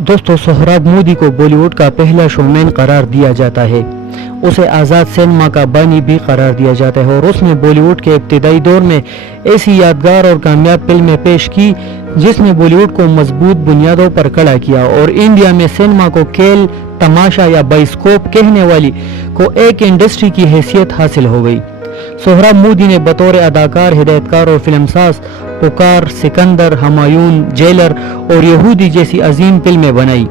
दोस्तों, सोहराब मोदी को बॉलीवुड का पहला शोमैन करार दिया जाता है। उसे आज़ाद सिनेमा का बानी भी करार दिया जाता है और उसने बॉलीवुड के इब्तिदाई दौर में ऐसी यादगार और कामयाब फिल्में पेश की जिसने बॉलीवुड को मजबूत बुनियादों पर खड़ा किया और इंडिया में सिनेमा को खेल, तमाशा या बाइस्कोप कहने वाली को एक इंडस्ट्री की हैसियत हासिल हो गई। सोहराब मोदी ने बतौर अदाकार, हिदायतकार और फिल्मसाज पुकार, सिकंदर, हमायून, जेलर और यहूदी जैसी अजीम फिल्में बनाई।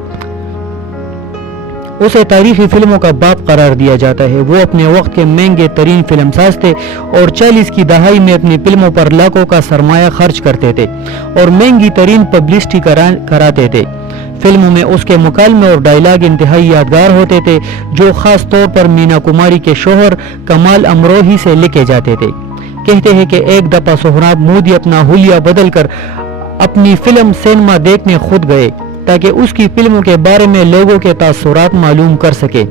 उसे तारीखी फिल्मों का बाप करार दिया जाता है। वो अपने वक्त के महंगे तरीन फिल्मसाज थे और 40 की दहाई में अपनी फिल्मों पर लाखों का सरमाया खर्च करते थे और महंगी तरीन पब्लिसिटी कराते थे। फिल्मों में उसके मुकालमे और डायलॉग इंतहाई यादगार होते थे जो खास तौर पर मीना कुमारी के शोहर कमाल अमरोही से लिखे जाते थे। कहते हैं कि एक दफा सोहराब मोदी अपना हुलिया बदल कर अपनी फिल्म सिनेमा देखने खुद गए ताकि उसकी फिल्मों के बारे में लोगों के तासुरात मालूम कर सके।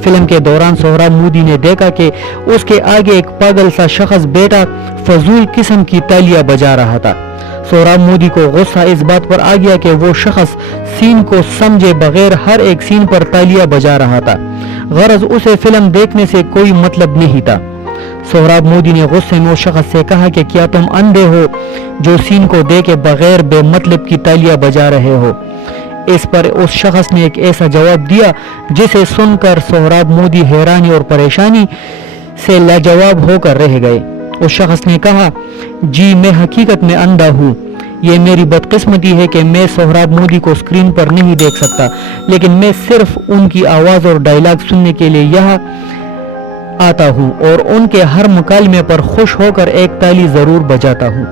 फिल्म के दौरान सोहराब मोदी ने देखा कि उसके आगे एक पागल सा शख्स बैठा फजूल किस्म की तालियां बजा रहा था। सोहराब मोदी को गुस्सा इस बात पर आ गया कि वो शख्स सीन को समझे बगैर हर एक सीन पर तालियां बजा रहा था। गरज उसे फिल्म देखने से कोई मतलब नहीं था। सोहराब मोदी ने गुस्से में उस शख्स से कहा कि क्या तुम अंधे हो जो सीन को देखे बगैर बेमतलब की तालियां बजा रहे हो। इस पर उस शख्स ने एक ऐसा जवाब दिया जिसे सुनकर सोहराब मोदी हैरानी और परेशानी से लाजवाब होकर रह गए। उस शख्स ने कहा, जी मैं हकीकत में अंधा हूँ। ये मेरी बदकिस्मती है कि मैं सोहराब मोदी को स्क्रीन पर नहीं देख सकता, लेकिन मैं सिर्फ उनकी आवाज़ और डायलॉग सुनने के लिए यहाँ आता हूँ और उनके हर मुकालमे पर खुश होकर एक ताली ज़रूर बजाता हूँ।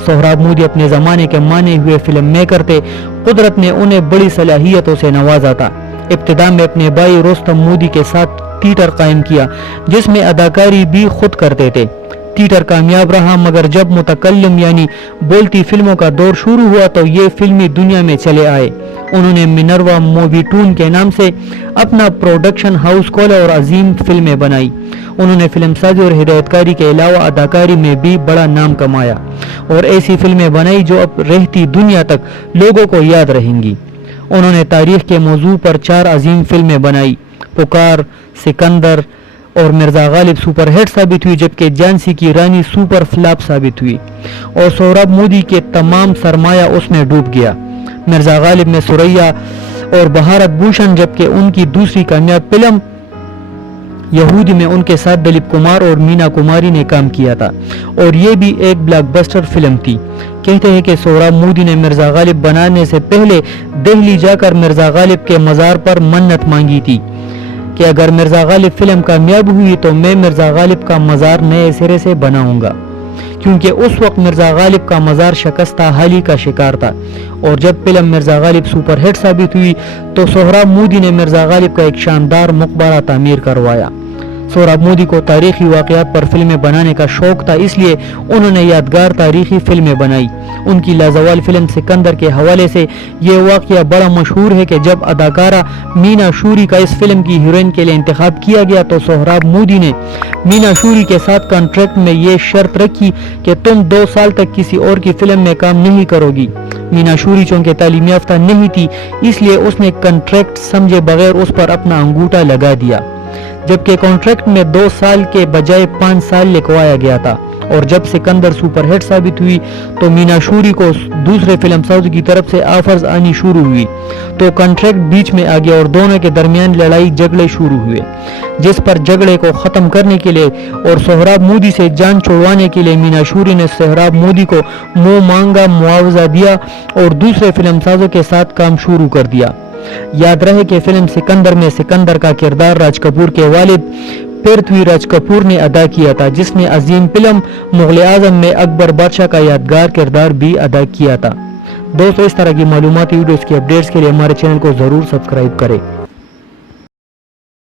सोहराब मोदी अपने ज़माने के माने हुए फिल्म मेकर थे। कुदरत ने उन्हें बड़ी सलाहियतों से नवाजा था। इब्तिदा में अपने भाई रुस्तम मोदी के साथ थिएटर कायम किया जिसमें अदाकारी भी खुद करते थे। थिएटर कामयाब रहा, मगर जब मुतकल्लिम यानी बोलती फिल्मों का दौर शुरू हुआ तो ये फिल्मी दुनिया में चले आए। उन्होंने मिनर्वा मूवीटून के नाम से अपना प्रोडक्शन हाउस खोला और अजीम फिल्में बनाई। उन्होंने फिल्मसाजी और हिदायतकारी के अलावा अदाकारी में भी बड़ा नाम कमाया और ऐसी फिल्में बनाई जो अब रहती दुनिया तक लोगों को याद रहेंगी। उन्होंने तारीख के मौजू पर 4 अजीम फिल्में बनाई। पुकार, सिकंदर और मिर्जा गालिब सुपरहिट साबित हुई, जबकि झांसी की रानी सुपर फ्लॉप साबित हुई और सोहराब मोदी के तमाम सरमाया उसमें डूब गया। मिर्जा गालिब में सुरैया और भारत भूषण, जबकि उनकी दूसरी कामयाब फिल्म यहूदी में उनके साथ दिलीप कुमार और मीना कुमारी ने काम किया था और ये भी एक ब्लॉकबस्टर फिल्म थी। कहते हैं कि सोहराब मोदी ने मिर्जा गालिब बनाने से पहले दिल्ली जाकर मिर्जा गालिब के मज़ार पर मन्नत मांगी थी कि अगर मिर्जा गालिब फिल्म कामयाब हुई तो मैं मिर्जा गालिब का मज़ार नए सिरे से बनाऊंगा, क्योंकि उस वक्त मिर्जा गालिब का मज़ार शिकस्ता हाली का शिकार था। और जब फिल्म मिर्जा गालिब सुपरहिट साबित हुई तो सोहराब मोदी ने मिर्जा गालिब का एक शानदार मकबरा तामीर करवाया। सोहराब मोदी को तारीखी वाक़यात पर फिल्में बनाने का शौक था, इसलिए उन्होंने यादगार तारीखी फिल्में बनाई। उनकी लाजवाल फिल्म सिकंदर के हवाले से ये वाक़या बड़ा मशहूर है कि जब अदाकारा मीना शूरी का इस फिल्म की हीरोइन के लिए इंतखाब किया गया तो सोहराब मोदी ने मीना शूरी के साथ कॉन्ट्रैक्ट में ये शर्त रखी कि तुम 2 साल तक किसी और की फिल्म में काम नहीं करोगी। मीना शूरी चूंकि तालीम याफ्ता नहीं थी, इसलिए उसने कॉन्ट्रैक्ट समझे बगैर उस पर अपना अंगूठा लगा दिया, जबकि कॉन्ट्रैक्ट में 2 साल के बजाय 5 साल लिखवाया गया था। और जब सिकंदर सुपरहिट साबित हुई तो मीना शूरी को दूसरे फिल्मसाज की तरफ से ऑफर्स आनी शुरू हुई तो कॉन्ट्रैक्ट बीच में आ गया और दोनों के दरमियान लड़ाई झगड़े शुरू हुए, जिस पर झगड़े को ख़त्म करने के लिए और सोहराब मोदी से जान छुड़वाने के लिए मीना शूरी ने सोहराब मोदी को मुंह मांगा मुआवजा दिया और दूसरे फिल्मसाजों के साथ काम शुरू कर दिया। याद रहे कि फिल्म सिकंदर में सिकंदर का किरदार राज कपूर के वालिद पृथ्वी राज कपूर ने अदा किया था, जिसने अजीम फिल्म मुगल आजम में अकबर बादशाह का यादगार किरदार भी अदा किया था। दोस्तों, इस तरह की मालूमाती वीडियोस की अपडेट्स के लिए हमारे चैनल को ज़रूर सब्सक्राइब करें।